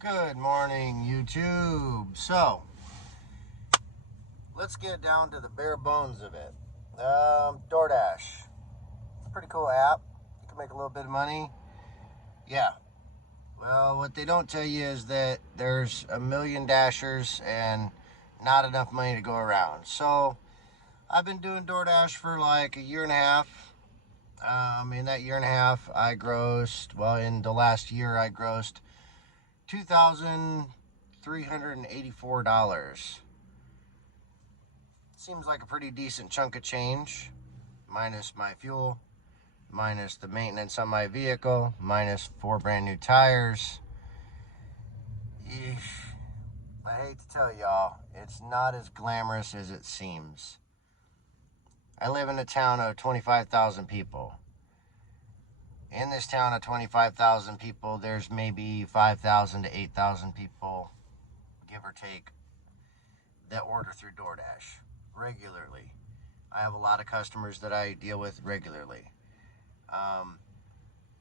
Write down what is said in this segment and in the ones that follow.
Good morning, YouTube. So, let's get down to the bare bones of it. DoorDash. It's a pretty cool app. You can make a little bit of money. Yeah. Well, what they don't tell you is that there's a million dashers and not enough money to go around. So, I've been doing DoorDash for like a year and a half. In that year and a half, in the last year, I grossed $2,384. Seems like a pretty decent chunk of change, minus my fuel, minus the maintenance on my vehicle, minus 4 brand new tires. Eesh. I hate to tell y'all, it's not as glamorous as it seems. I live in a town of 25,000 people. In this town of 25,000 people, there's maybe 5,000 to 8,000 people, give or take, that order through DoorDash regularly. I have a lot of customers that I deal with regularly.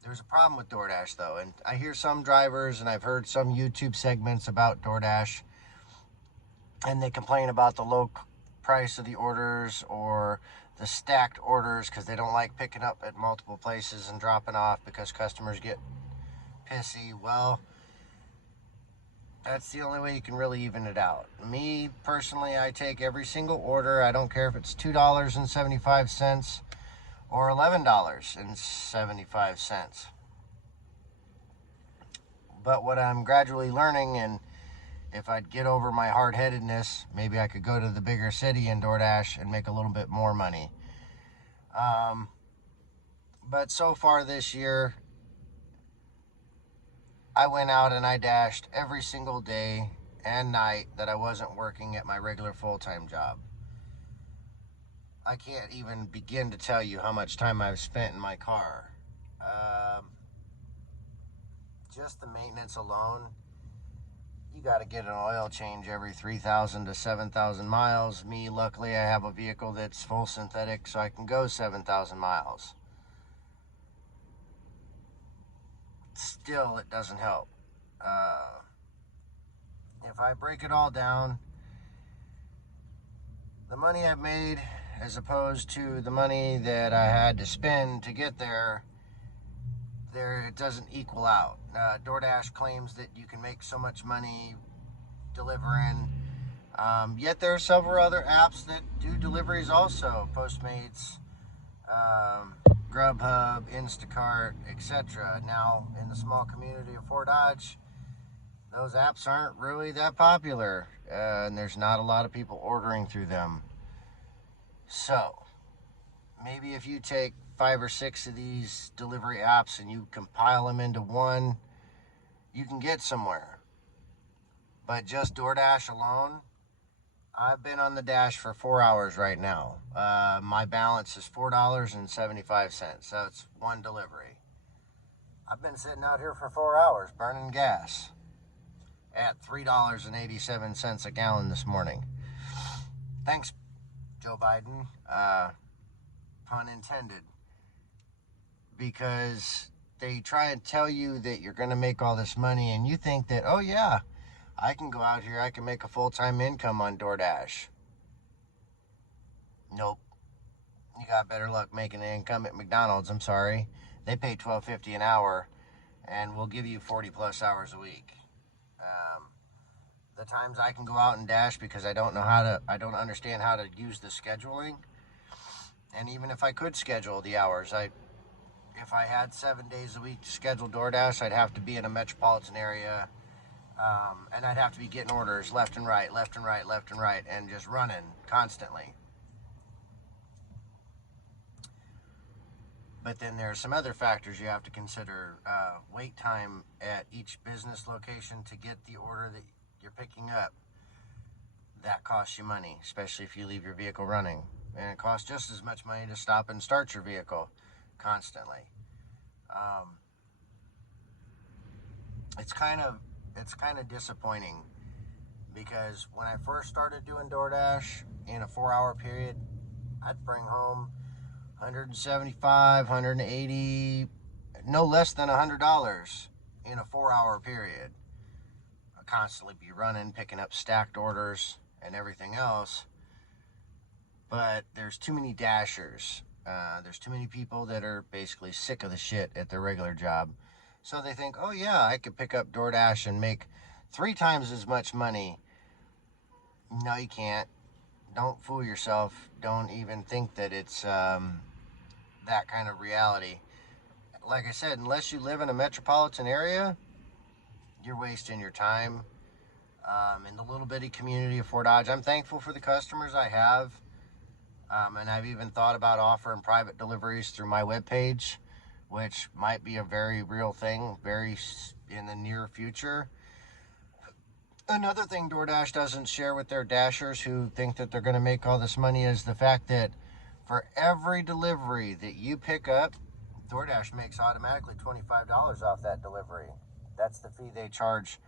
There's a problem with DoorDash though, and I hear some drivers and I've heard some YouTube segments about DoorDash, and they complain about the low price of the orders or the stacked orders because they don't like picking up at multiple places and dropping off because customers get pissy. Well, that's the only way you can really even it out. Me, personally, I take every single order. I don't care if it's $2.75 or $11.75. But what I'm gradually learning, and if I'd get over my hard-headedness, maybe I could go to the bigger city in DoorDash and make a little bit more money. But so far this year, I went out and I dashed every single day and night that I wasn't working at my regular full-time job. I can't even begin to tell you how much time I've spent in my car. Just the maintenance alone, you got to get an oil change every 3,000 to 7,000 miles. Me, luckily, I have a vehicle that's full synthetic, so I can go 7,000 miles. Still, it doesn't help. If I break it all down, the money I've made as opposed to the money that I had to spend to get there, it doesn't equal out. DoorDash claims that you can make so much money delivering, yet there are several other apps that do deliveries also. Postmates, Grubhub, Instacart, etc. Now, in the small community of Fort Dodge, those apps aren't really that popular, and there's not a lot of people ordering through them. So, maybe if you take 5 or 6 of these delivery apps and you compile them into one, you can get somewhere. But just DoorDash alone, I've been on the dash for 4 hours right now. My balance is $4.75. So it's one delivery. I've been sitting out here for 4 hours burning gas at $3.87 a gallon this morning. Thanks, Joe Biden. Pun intended. Because they try and tell you that you're going to make all this money and you think that, oh yeah, I can go out here, I can make a full-time income on DoorDash. Nope. You got better luck making an income at McDonald's, I'm sorry. They pay $12.50 an hour and will give you 40 plus hours a week. The times I can go out and dash because I don't understand how to use the scheduling. And even if I could schedule the hours, if I had 7 days a week to schedule DoorDash, I'd have to be in a metropolitan area. And I'd have to be getting orders left and right, and just running constantly. But then there are some other factors you have to consider. Wait time at each business location to get the order that you're picking up. That costs you money, especially if you leave your vehicle running. And it costs just as much money to stop and start your vehicle constantly. It's kind of disappointing because when I first started doing DoorDash in a 4-hour period, I'd bring home $175, $180, no less than $100 in a 4-hour period. constantly be running, picking up stacked orders and everything else. But there's too many dashers. There's too many people that are basically sick of the shit at their regular job. So they think, oh yeah, I could pick up DoorDash and make 3 times as much money. No, you can't. Don't fool yourself. Don't even think that it's that kind of reality. Like I said, unless you live in a metropolitan area, you're wasting your time. In the little bitty community of Fort Dodge, I'm thankful for the customers I have. And I've even thought about offering private deliveries through my webpage, which might be a very real thing, very in the near future. Another thing DoorDash doesn't share with their dashers who think that they're going to make all this money is the fact that for every delivery that you pick up, DoorDash makes automatically $25 off that delivery. That's the fee they charge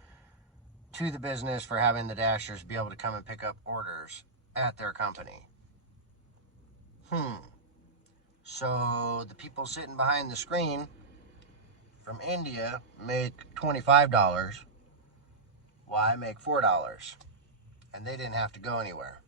to the business for having the dashers be able to come and pick up orders at their company. So the people sitting behind the screen from India make $25, while I make $4, and they didn't have to go anywhere.